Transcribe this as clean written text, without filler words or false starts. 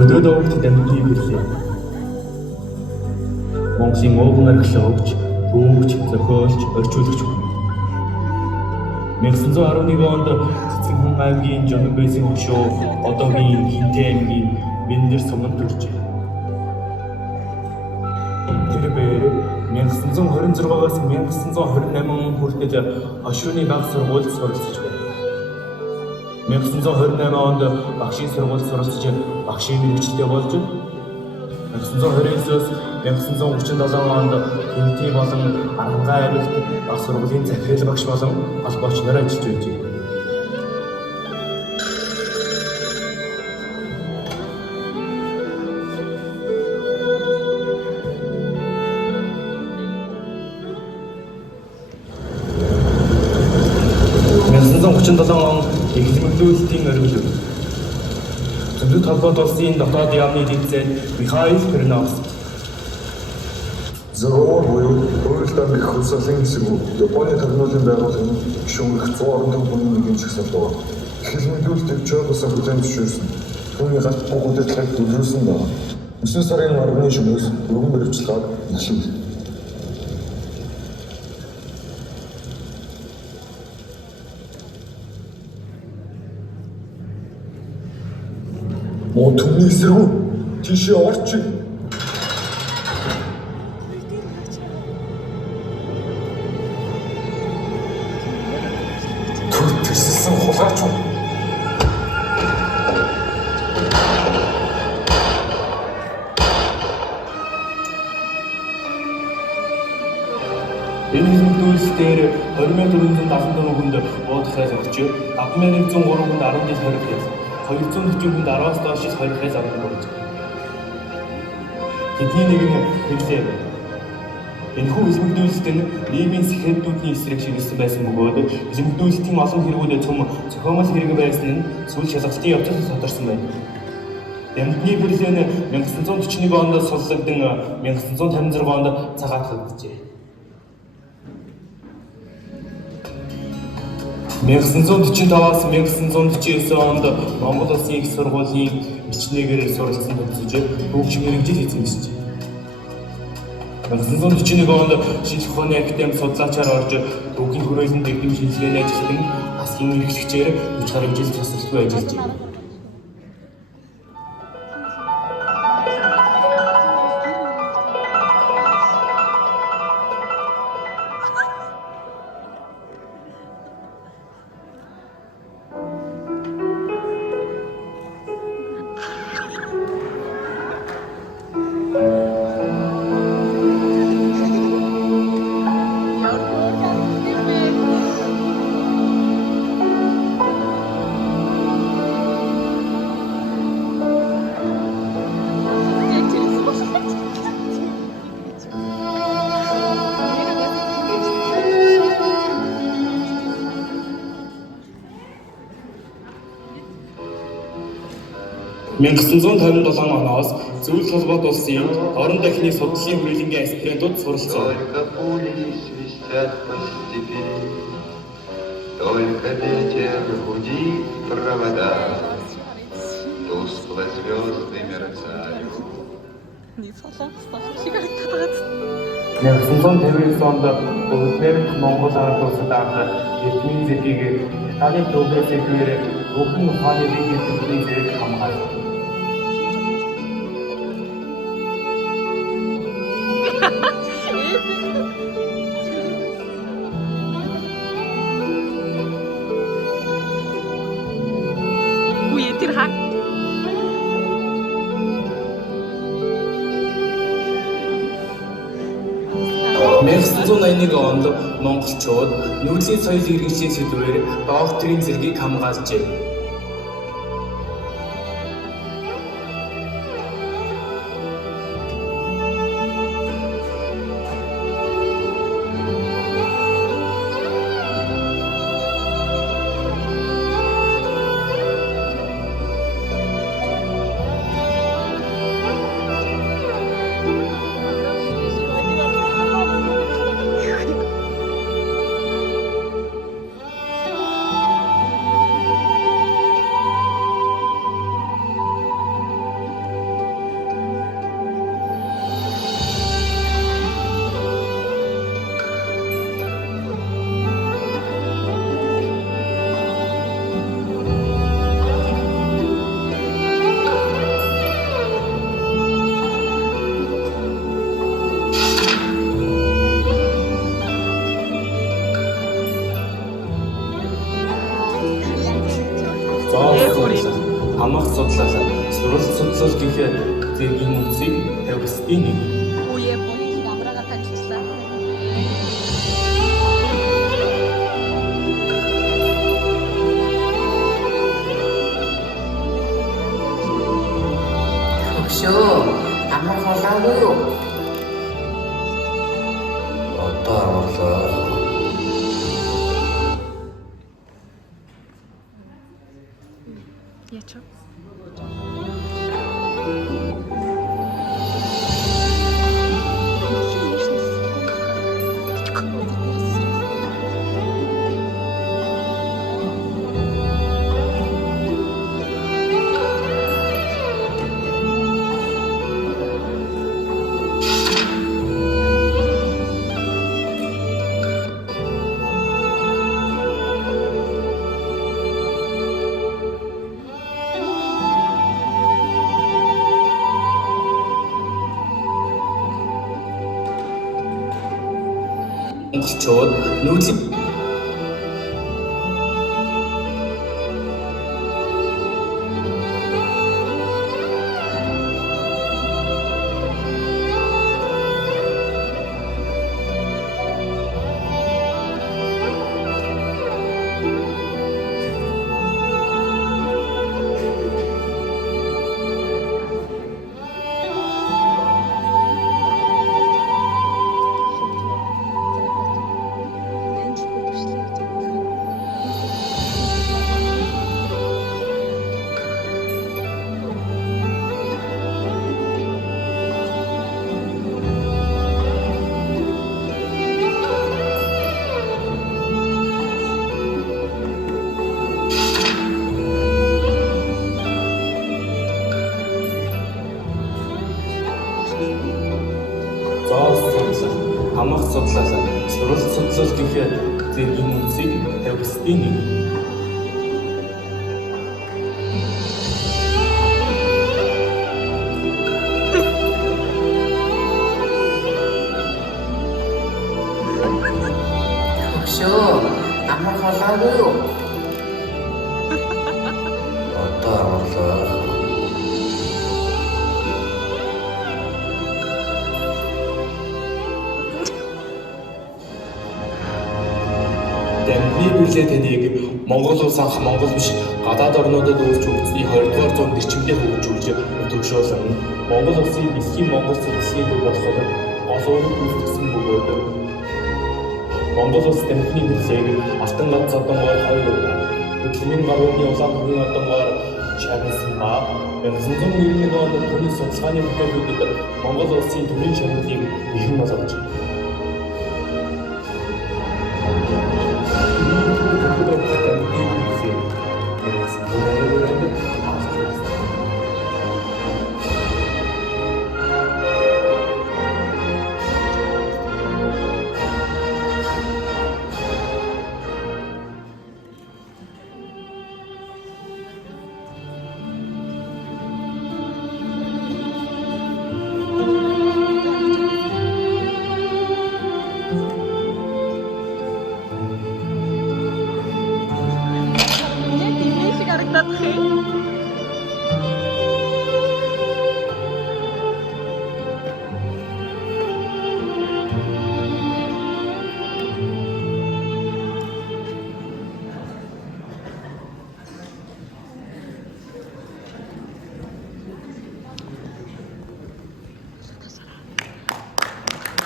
Өдөөд овогт дамжуулж ирлээ. Монголын ууган археологч, түүхч, зохиолч, орчуулагч хүн. 1911 онд Цэцэн аймгийн Жоног байсан хөшөө одоогийн Хинтээ аймгийн Мэндэр суманд төржээ. Тэрээр 1926-аас 1928 он хүртэл хошууны бага сургуульд суралцж байна. 1928 онд багшийн сургуульд суралцж багшийн мэргэжилтэй болж 1929-оос 1937 онд Хинтээ болон Арангаа аймагт баг сургуулийн захирал багш болон холбоочноор ажиллаж байжээ. Эхлэмжлүүлэлтийн оргил. Зөвлөлт холбоот улсын дотоод яамны эдийн Михаил Перновский. Заавар буюу өөрөлдөө их хөлсөлөн хэсэг. Японы технологийн байгууллагын гишүүн 114 хүний нэгэн чигсэл байна. Эхлэмжлүүлэлтийг чойгоос хүлээн зөвшөөрсөн. Түүний галт бүгдээр таг төлөвлөсөн байна. 9 сарын 10-ны шөнөөс өргөн баримтлагаар эхлэв. Муу түмний эсрэг тийшээ орчих. Төрөлсөн хулгайч уу? Энэ хэлбэлтээр 20,474 хүнд уудах хайлт өгч, 5,103 хүнд 10 жил хориг хийсэн. 240 хүнд 10-аас доош хориг хайлт авах болж байна. Тэдний нэг нь хэлээ. Энэхүү хэлбэлтүүлэлт нь нийгмийн сэхэддүүдийн эсрэг шийдсэн байсан бөгөөд хэлбэлтүүлэлтийн олон хэрэгүүд цөм зохиомжтой хэрэг байсан нь сүүл шалгалтын явцад тодорсон байна. Дамжны бүлээн 1941 онд суллагдан 1956 онд цагаатлагджээ. 1945-аас 1949 онд Монгол Улсын их сургуулийн бичнэгээр суралцсан төгсөж хөгжим мэргэжил эзэмшжээ. 1941 онд шинжлэх ухааны академид судлаачаар орж түүхийн хүрээлэн дэглэм шинжилгээний ажилтан асгийн эрхлэгчээр 40 гаруй жил тасралтгүй ажиллаж байна. (1957 оноос Зөвлөлт холбоот улсын орон дахины судлалын хүрээлэнгийн аспирантууд суралцсан. Только ветер гудит провода, тускло звезды мерцают. 1959 онд Будапешт Монгол ард улсад авдаг эрдмийн зэргийг Италийн төвөөс ихээр Өвгөн ухааны дэглэмийн зэрэг хамгаалав. Үе тэр хаа 1981 онд монголчууд нүүдлийн соёл иргэншлийн сэдвээр докторийн зэргийг хамгаалжээ. хамаах судлаас сурвалж судлал гэх зэргийн үндсийг тавих ёстой нэг. Үе боёг амраага танилцлаа. Хөшөө амар болоогүй юу? Одоо амарлаа. Яач вэ? Монголчууд нүүдлийн зоос судлал, хамаах судлаас сурвалж судлал гэх зэргийн үндсийг тавих ёстой нэг. Хөшөө амар болоогүй юу? Одоо амарлаа. Дамжны бүлээ тэнийг Монгол улс анх Монгол биш гадаад орнуудад өөрч өгсөн 20-р зуунд эрчимдээ хөгжүүлж төвшүүлсэн Монгол улсын эсхийн Монгол цэцгийн төв болоход гол үүрэг гүйцэтгэсэн бөгөөд Монгол улс дамжны бүлээг Алтан ганц одонгоор 2 удаа, Хөдөлмөрийн гарууны улаан хүрийн одонгоор чагнасан ба 1991 онд түүний судалгааны бүтээлүүдэд Монгол улсын төрийн шагналыг нэхэн болгож